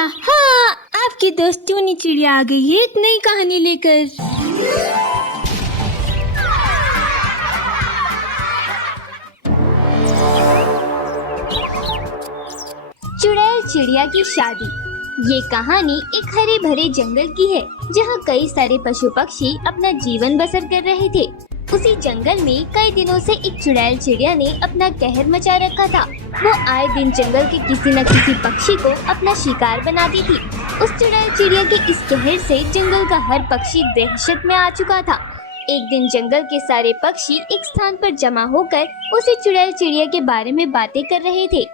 चिड़िया। हाँ, आपकी दोस्त टूनी चिड़िया आ गई है एक नई कहानी लेकर। चुड़ैल चिड़िया की शादी। ये कहानी एक हरे भरे जंगल की है जहाँ कई सारे पशु पक्षी अपना जीवन बसर कर रहे थे। उसी जंगल में कई दिनों से एक चुड़ैल चिड़िया ने अपना कहर मचा रखा था। वो आए दिन जंगल के किसी न किसी पक्षी को अपना शिकार बनाती थी। उस चुड़ैल चिड़िया के इस कहर से जंगल का हर पक्षी दहशत में आ चुका था। एक दिन जंगल के सारे पक्षी एक स्थान पर जमा होकर उसी चुड़ैल चिड़िया के बारे में बातें कर रहे थे।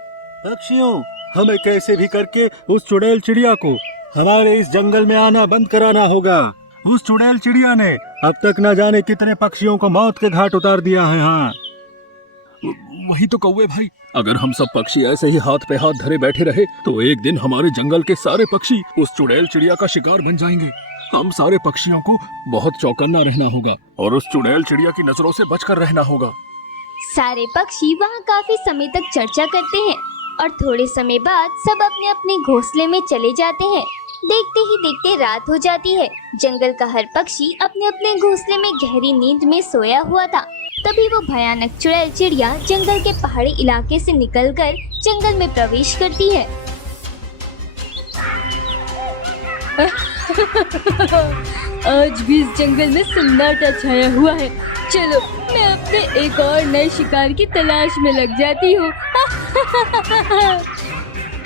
पक्षियों, हमें कैसे भी करके उस चुड़ैल चिड़िया को हमारे इस जंगल में आना बंद कराना होगा। उस चुड़ैल चिड़िया ने अब तक न जाने कितने पक्षियों को मौत के घाट उतार दिया है। हाँ, वही तो कौवे भाई, अगर हम सब पक्षी ऐसे ही हाथ पे हाथ धरे बैठे रहे तो एक दिन हमारे जंगल के सारे पक्षी उस चुड़ैल चिड़िया का शिकार बन जाएंगे। हम सारे पक्षियों को बहुत चौकन्ना रहना होगा और उस चुड़ैल चिड़िया की नजरों से बचकर रहना होगा। सारे पक्षी वहाँ काफी समय तक चर्चा करते हैं और थोड़े समय बाद सब अपने अपने घोंसले में चले जाते हैं। देखते ही देखते रात हो जाती है। जंगल का हर पक्षी अपने अपने घोंसले में गहरी नींद में सोया हुआ था। तभी वो भयानक चुड़ैल चिड़िया जंगल के पहाड़ी इलाके से निकलकर जंगल में प्रवेश करती है। आज भी इस जंगल में सन्नाटा छाया हुआ है। चलो, मैं अपने एक और नए शिकार की तलाश में लग जाती हूँ।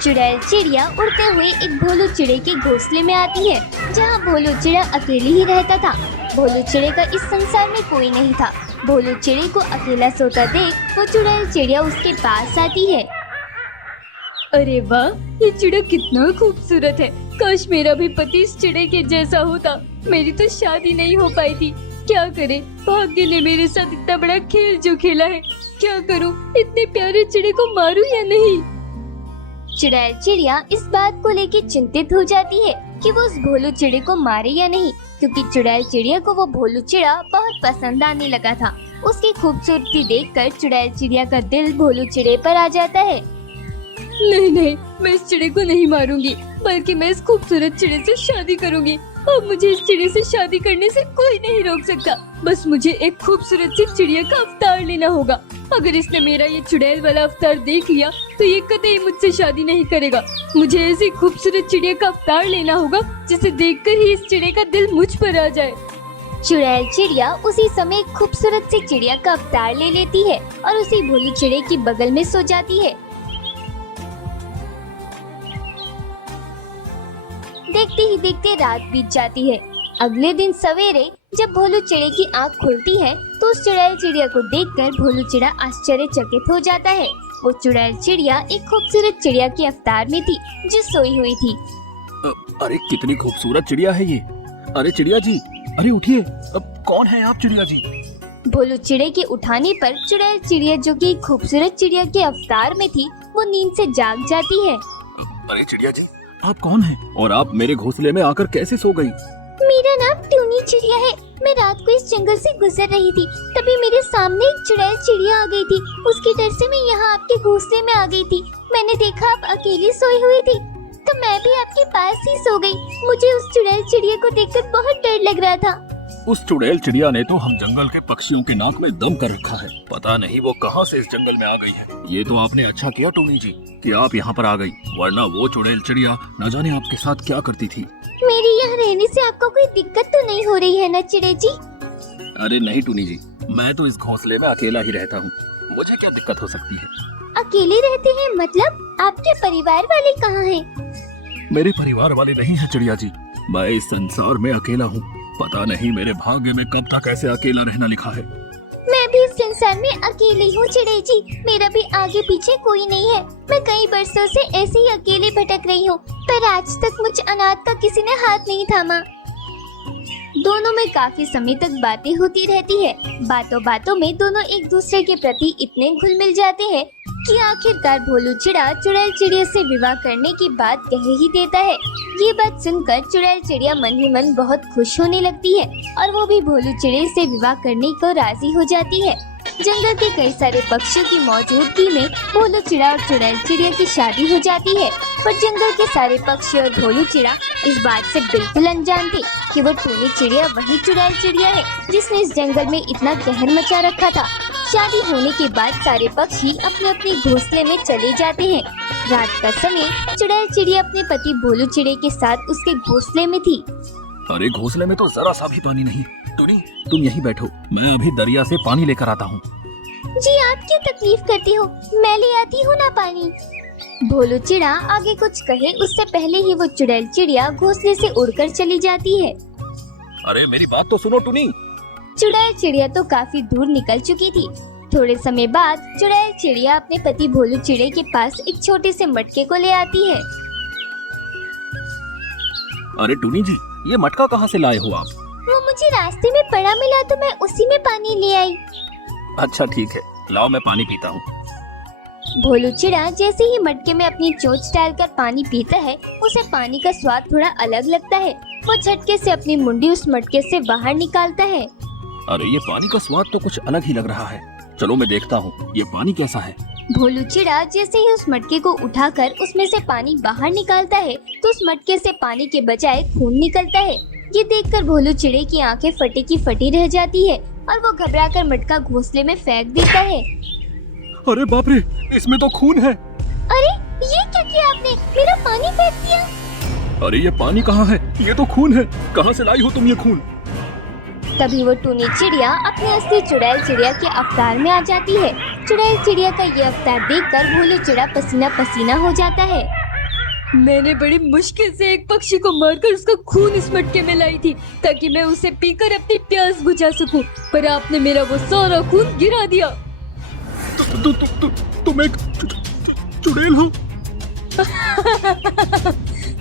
चुड़ैल चिड़िया उड़ते हुए एक भोलू चिड़े के घोंसले में आती है जहाँ भोलू चिड़ा अकेले ही रहता था। भोलू चिड़े का इस संसार में कोई नहीं था। भोलू चिड़े को अकेला सोता देख वो चुड़ैल चिड़िया उसके पास आती है। अरे वाह, ये चिड़ा कितना खूबसूरत है। काश मेरा भी पति इस चिड़े के जैसा होता। मेरी तो शादी नहीं हो पाई थी। क्या करे, भाग्य ने मेरे साथ इतना बड़ा खेल जो खेला है। क्या करूं, इतने प्यारे चिड़े को मारूं या नहीं। चुड़ैल चिड़िया इस बात को लेकर चिंतित हो जाती है कि वो उस भोलू चिड़े को मारे या नहीं, क्योंकि चुड़ैल चिड़िया को वो भोलू चिड़ा बहुत पसंद आने लगा था। उसकी खूबसूरती देखकर चुड़ैल चिड़िया का दिल भोलू चिड़े पर आ जाता है। नहीं नहीं, मैं इस चिड़े को नहीं मारूंगी, बल्कि मैं इस खूबसूरत चिड़े से शादी करूंगी। अब मुझे इस चिड़े से शादी करने से कोई नहीं रोक सकता। बस मुझे एक खूबसूरत सी चिड़िया का अवतार लेना होगा। अगर इसने मेरा ये चुड़ैल वाला अवतार देख लिया तो ये कतई मुझसे शादी नहीं करेगा। मुझे ऐसी खूबसूरत चिड़िया का अवतार लेना होगा जिसे देखकर ही इस चिड़े का दिल मुझ पर आ जाए। चुड़ैल चिड़िया उसी समय एक खूबसूरत सी चिड़िया का अवतार ले लेती है और उसी भोलू चिड़े की बगल में सो जाती है। देखते ही देखते रात बीत जाती है। अगले दिन सवेरे जब भोलू चिड़े की आँख खुलती है तो उस चुड़ैल चिड़िया को देखकर भोलू चिड़ा आश्चर्यचकित हो जाता है। वो चुड़ैल चिड़िया एक खूबसूरत चिड़िया के अवतार में थी जो सोई हुई थी। अरे कितनी खूबसूरत चिड़िया है ये। अरे चिड़िया जी, अरे उठिए। अब कौन है आप चिड़िया जी? भोलू चिड़े के उठाने पर चुड़ैल चिड़िया जो कि खूबसूरत चिड़िया के अवतार में थी वो नींद से जाग जाती है। अरे चिड़िया जी, आप कौन हैं और आप मेरे घोंसले में आकर कैसे सो गई? मेरा नाम टूनी चिड़िया है। मैं रात को इस जंगल से गुजर रही थी, तभी मेरे सामने एक चुड़ैल चिड़िया आ गई थी। उसके डर से मैं यहाँ आपके घोंसले में आ गई थी। मैंने देखा आप अकेली सोई हुई थी तो मैं भी आपके पास ही सो गई। मुझे उस चुड़ैल चिड़िया को देखकर बहुत डर लग रहा था। उस चुड़ैल चिड़िया ने तो हम जंगल के पक्षियों के नाक में दम कर रखा है। पता नहीं वो कहाँ से इस जंगल में आ गई है। ये तो आपने अच्छा किया टूनी जी कि आप यहाँ पर आ गई, वरना वो चुड़ैल चिड़िया न जाने आपके साथ क्या करती थी। मेरे यहाँ रहने से आपको कोई दिक्कत तो नहीं हो रही है ना चिड़े जी? अरे नहीं टूनी जी, मैं तो इस घोंसले में अकेला ही रहता हूँ। मुझे क्या दिक्कत हो सकती है? अकेले रहते हैं मतलब? आपके परिवार वाले कहाँ हैं? मेरे परिवार वाले नहीं हैं चिड़िया जी। मैं इस संसार में अकेला हूँ। पता नहीं मेरे भाग्य में कब तक ऐसे अकेला रहना लिखा है। मैं भी इस संसार में अकेली हूँ चिड़े जी। मेरा भी आगे पीछे कोई नहीं है। मैं कई बरसों से ऐसे ही अकेले भटक रही हूँ, पर आज तक मुझ अनाथ का किसी ने हाथ नहीं थामा। दोनों में काफी समय तक बातें होती रहती है। बातों बातों में दोनों एक दूसरे के प्रति इतने घुल मिल जाते हैं कि आखिरकार भोलू चिड़ा चुड़ैल चिड़िया से विवाह करने की बात कह ही देता है। ये बात सुनकर चुड़ैल चिड़िया मन ही मन बहुत खुश होने लगती है और वो भी भोलू चिड़े से विवाह करने को राजी हो जाती है। जंगल के कई सारे पक्षियों की मौजूदगी में भोलू चिड़ा और चुड़ैल चिड़िया की शादी हो जाती है। पर जंगल के सारे पक्षी और भोलू चिड़ा इस बात से बिल्कुल अनजान थे कि वो टूनी चिड़िया वही चुड़ैल चिड़िया है जिसने इस जंगल में इतना कहर मचा रखा था। शादी होने के बाद सारे पक्षी अपने अपने घोंसले में चले जाते हैं। रात का समय चुड़ैल चिड़िया अपने पति भोलू चिड़े के साथ उसके घोंसले में थी। अरे घोंसले में तो जरा सा भी पानी नहीं। टुनी, तुम यहीं बैठो, मैं अभी दरिया से पानी लेकर आता हूँ। जी आप क्यों तकलीफ करते हो, मैं ले आती हूँ ना पानी। भोलू चिड़ा आगे कुछ कहे उससे पहले ही वो चुड़ैल चिड़िया घोंसले से उड़कर चली जाती है। अरे मेरी बात तो सुनो टुनी। चुड़ैल चिड़िया तो काफी दूर निकल चुकी थी। थोड़े समय बाद चुड़ैल चिड़िया अपने पति भोलू चिड़े के पास एक छोटे से मटके को ले आती है। अरे टुनी जी, ये मटका कहाँ से लाए हो आप? वो मुझे रास्ते में पड़ा मिला तो मैं उसी में पानी ले आई। अच्छा ठीक है, लाओ मैं पानी पीता हूँ। भोलू चिड़ा जैसे ही मटके में अपनी चोंच डालकर पानी पीता है उसे पानी का स्वाद थोड़ा अलग लगता है। वो झटके से अपनी मुंडी उस मटके से बाहर निकालता है। अरे ये पानी का स्वाद तो कुछ अलग ही लग रहा है। चलो मैं देखता हूँ ये पानी कैसा है। भोलू चिड़ा जैसे ही उस मटके को उठाकर उसमें से पानी बाहर निकालता है तो उस मटके से पानी के बजाय खून निकलता है। ये देखकर भोलू चिड़े की आंखें फटी की फटी रह जाती है और वो घबराकर मटका घोंसले में फेंक देता है। अरे बाप रे, इसमें तो खून है। अरे ये क्या किया आपने, मेरा पानी फेंक दिया। अरे ये पानी कहाँ है? ये तो खून है। कहाँ से लाई हो तुम ये खून? तभी वो टूनी चिड़िया अपने असली चुड़ैल चिड़िया के अवतार में आ जाती है। चुड़ैल चिड़िया का ये अवतार देखकर भोलू चिड़ा पसीना पसीना हो जाता है। मैंने बड़ी मुश्किल से एक पक्षी को मारकर उसका खून इस मटके में लाई थी ताकि मैं उसे पीकर अपनी प्यास बुझा सकूं, पर आपने मेरा वो सारा खून गिरा दिया। तुम एक चुड़ैल हो?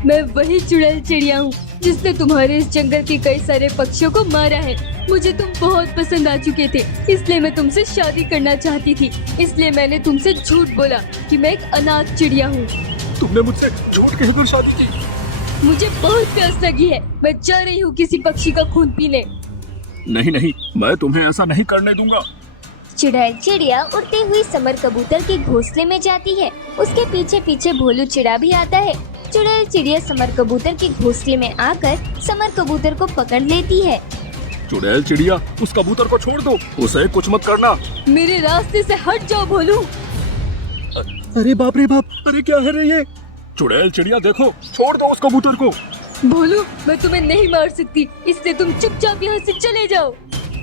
मैं वही चुड़ैल चिड़िया हूँ जिसने तुम्हारे इस जंगल के कई सारे पक्षियों को मारा है। मुझे तुम बहुत पसंद आ चुके थे, इसलिए मैं तुमसे शादी करना चाहती थी। इसलिए मैंने तुमसे झूठ बोला कि मैं एक अनाथ चिड़िया हूँ। तुमने मुझसे झूठ कहकर शादी की? मुझे बहुत प्यास लगी है, मैं जा रही हूँ किसी पक्षी का खून पीने। नहीं नहीं, मैं तुम्हें ऐसा नहीं करने दूंगा। चुड़ैल चिड़िया उड़ती हुई समर कबूतर के घोंसले में जाती है। उसके पीछे पीछे भोलू चिड़ा भी आता है। चुड़ैल चिड़िया समर कबूतर के घोंसले में आकर समर कबूतर को पकड़ लेती है। चुड़ैल चिड़िया, उस कबूतर को छोड़ दो, उसे कुछ मत करना। मेरे रास्ते से हट जाओ भोलू। अरे बाप रे बाप, अरे क्या है रे ये? चुड़ैल चिड़िया देखो, छोड़ दो उस कबूतर को। भोलू, मैं तुम्हें नहीं मार सकती, इसलिए तुम चुपचाप यहाँ से चले जाओ।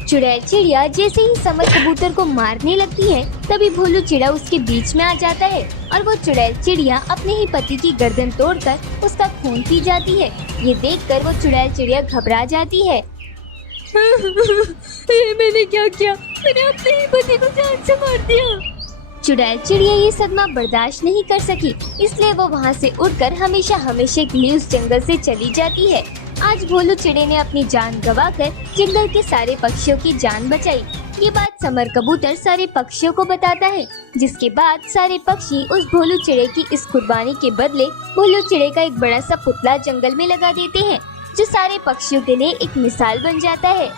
चुड़ैल चिड़िया जैसे ही समर कबूतर को मारने लगती है तभी भोलू चिड़ा उसके बीच में आ जाता है और वो चुड़ैल चिड़िया अपने ही पति की गर्दन तोड़कर उसका खून पी जाती है। ये देखकर वो चुड़ैल चिड़िया घबरा जाती है। ये मैंने क्या किया? मैंने अपने ही पति को जान से मार दिया। चुड़ैल चिड़िया ये सदमा बर्दाश्त नहीं कर सकी, इसलिए वो वहाँ से उड़कर हमेशा हमेशा के लिए उस जंगल से चली जाती है। आज भोलू चिड़े ने अपनी जान गंवाकर जंगल के सारे पक्षियों की जान बचाई। ये बात समर कबूतर सारे पक्षियों को बताता है, जिसके बाद सारे पक्षी उस भोलू चिड़े की इस कुर्बानी के बदले भोलू चिड़े का एक बड़ा सा पुतला जंगल में लगा देते हैं, जो सारे पक्षियों के लिए एक मिसाल बन जाता है।